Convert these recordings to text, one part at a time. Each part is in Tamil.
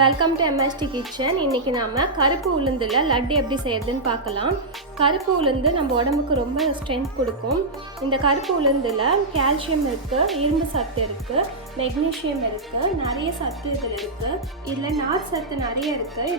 Welcome to MSD kitchen. இன்றைக்கி நாம் கருப்பு உளுந்தில் லட்டு எப்படி செய்யறதுன்னு பார்க்கலாம். கருப்பு உளுந்து நம்ம உடம்புக்கு ரொம்ப ஸ்ட்ரென்த் கொடுக்கும். இந்த கருப்பு உளுந்தில் கால்சியம் இருக்குது, இரும்பு சத்து இருக்குது, மெக்னீஷியம் இருக்குது, நிறைய சத்து இதில் இருக்குது. இதில் நார் சத்து நிறைய இருக்குது.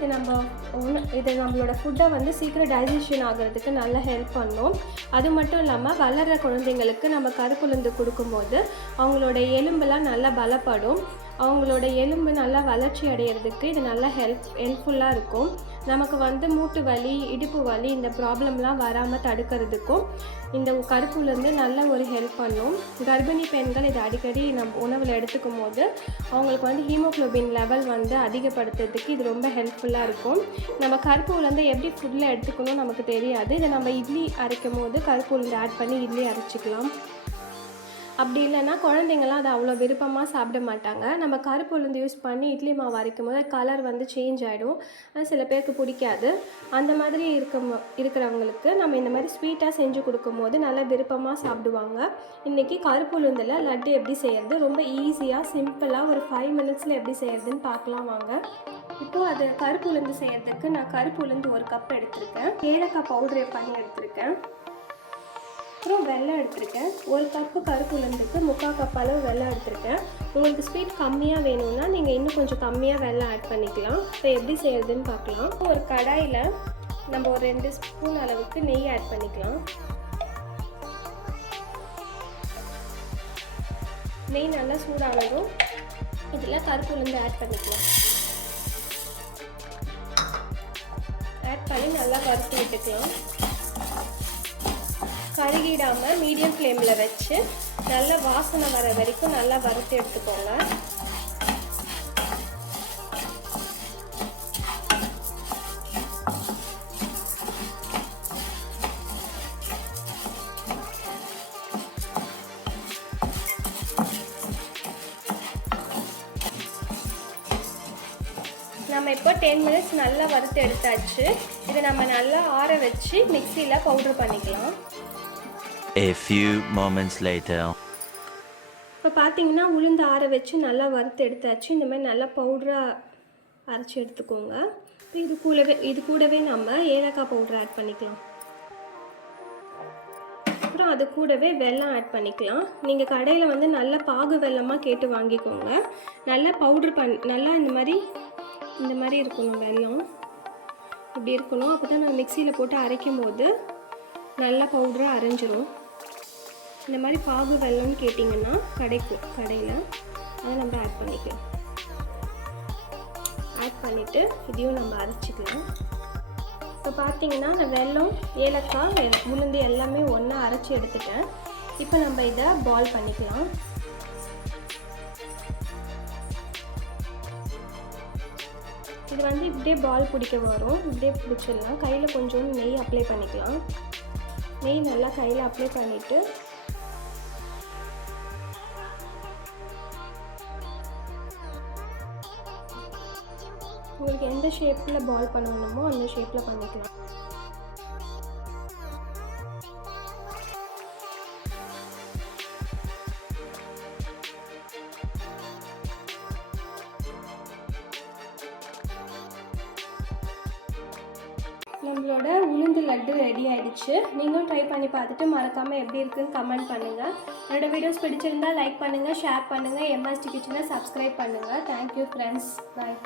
இது நம்மளோட ஃபுட்டை வந்து சீக்கிரம் டைஜஷன் ஆகிறதுக்கு நல்லா ஹெல்ப் பண்ணும். அது மட்டும் இல்லாமல் வளர்கிற குழந்தைங்களுக்கு நம்ம கருப்பு உளுந்து கொடுக்கும்போது அவங்களோட எலும்பெல்லாம் நல்லா பலப்படும். அவங்களோட எலும்பு நல்லா வளர்ச்சி அடைகிறதுக்கு இது நல்லா ஹெல்ப்ஃபுல்லாக இருக்கும். நமக்கு வந்து மூட்டு வலி, இடுப்பு வலி இந்த ப்ராப்ளம்லாம் வராமல் தடுக்கிறதுக்கும் இந்த கருப்பு உளுந்து நல்ல ஒரு ஹெல்ப் பண்ணும். கர்ப்பிணி பெண்கள் இதை அடிக்கடி நம்ம உணவில் எடுத்துக்கும் போது அவங்களுக்கு வந்து ஹீமோக்ளோபின் லெவல் வந்து அதிகப்படுத்துறதுக்கு இது ரொம்ப ஹெல்ப்ஃபுல்லாக இருக்கும். நம்ம கருப்பு உளுந்தை எப்படி ஃபுட்டில் எடுத்துக்கணும் நமக்கு தெரியாது. இதை நம்ம இட்லி அரைக்கும் போது கருப்பு உளுந்து ஆட் பண்ணி இட்லி அரைச்சிக்கலாம். அப்படி இல்லைன்னா குழந்தைங்கள்லாம் அதை அவ்வளோ விருப்பமாக சாப்பிட மாட்டாங்க. நம்ம கருப்பு உளுந்து யூஸ் பண்ணி இட்லி மாவு அரைக்கும் போது கலர் வந்து சேஞ்ச் ஆகிடும். அது சில பேருக்கு பிடிக்காது. அந்த மாதிரி இருக்கிறவங்களுக்கு நம்ம இந்த மாதிரி ஸ்வீட்டாக செஞ்சு கொடுக்கும்போது நல்லா விருப்பமாக சாப்பிடுவாங்க. இன்றைக்கி கருப்பு உளுந்தில் லட்டு எப்படி செய்கிறது, ரொம்ப ஈஸியாக சிம்பிளாக ஒரு 5 மினிட்ஸில் எப்படி செய்கிறதுன்னு பார்க்கலாம் வாங்க. இப்போது அது கருப்பு உளுந்து செய்கிறதுக்கு நான் கருப்பு உளுந்து 1 கப் எடுத்திருக்கேன். ஏலக்காய் பவுடரை பண்ணி எடுத்திருக்கேன். அப்புறம் வெல்லம் எடுத்திருக்கேன். 1 கப்பு கருப்பு உளுந்துக்கு 3/4 கப் அளவு வெல்லம் எடுத்திருக்கேன். உங்களுக்கு ஸ்வீட் கம்மியாக வேணும்னா நீங்கள் இன்னும் கொஞ்சம் கம்மியாக வெல்லம் ஆட் பண்ணிக்கலாம். இப்போ எப்படி செய்யறதுன்னு பார்க்கலாம். ஒரு கடாயில் நம்ம ஒரு 2 ஸ்பூன் அளவுக்கு நெய் ஆட் பண்ணிக்கலாம். நெய் நல்லா சூடானதும் இதில் கருப்பு உளுந்து ஆட் பண்ணிக்கலாம். ஆட் பண்ணி நல்லா வறுத்து விட்டுக்கலாம். கருகிடாமல் மீடியம் ஃப்ளேமில் வச்சு நல்லா வாசனை வர வரைக்கும் நல்லா வறுத்து எடுத்துக்கோங்க. நம்ம இப்போ 10 மினிட்ஸ் நல்லா வறுத்து எடுத்தாச்சு. இதை நம்ம நல்லா ஆற வச்சு மிக்சியில் பவுடர் பண்ணிக்கலாம். A few moments later. இப்போ பார்த்தீங்கன்னா உளுந்து ஆற வச்சு நல்லா வறுத்து எடுத்தாச்சு. இந்த மாதிரி நல்லா பவுடராக அரைச்சி எடுத்துக்கோங்க. இப்போ இது கூடவே நம்ம ஏலக்காய் பவுடர் ஆட் பண்ணிக்கலாம். அப்புறம் அது கூடவே வெல்லம் ஆட் பண்ணிக்கலாம். நீங்கள் கடையில் வந்து நல்ல பாகு வெல்லமாக கேட்டு வாங்கிக்கோங்க. நல்லா பவுட்ரு நல்லா இந்த மாதிரி இருக்கணும். வெல்லம் இப்படி இருக்கணும். அப்போ தான் நான் மிக்சியில் போட்டு அரைக்கும் போது நல்லா பவுடராக அரைஞ்சிரும். இந்த மாதிரி பாகு வெல்லம்னு கேட்டிங்கன்னா கடையில் அதை நம்ம ஆட் பண்ணிக்கலாம். ஆட் பண்ணிவிட்டு இதையும் நம்ம அரைச்சிக்கலாம். இப்போ பார்த்தீங்கன்னா நான் வெல்லம், ஏலக்காய், உளுந்து எல்லாமே ஒன்றா அரைச்சி எடுத்துட்டேன். இப்போ நம்ம இதை பால் பண்ணிக்கலாம். இது வந்து இப்படியே பால் பிடிக்க வரும். இப்படியே பிடிச்சிடலாம். கையில் கொஞ்சம் நெய் அப்ளை பண்ணிக்கலாம். நெய் நல்லா கையில் அப்ளை பண்ணிவிட்டு உங்களுக்கு எந்த ஷேப்பில் பால் பண்ணணுமோ அந்த ஷேப்பில் பண்ணிக்கலாம். நம்மளோட உளுந்து லட்டு ரெடி ஆகிடுச்சு. நீங்களும் ட்ரை பண்ணி பார்த்துட்டு மறக்காமல் எப்படி இருக்குன்னு கமெண்ட் பண்ணுங்கள். என்னோடய வீடியோஸ் பிடிச்சிருந்தால் லைக் பண்ணுங்கள், ஷேர் பண்ணுங்கள், MSD கிச்சனை சப்ஸ்கிரைப் பண்ணுங்கள். Thank you friends. பாய்.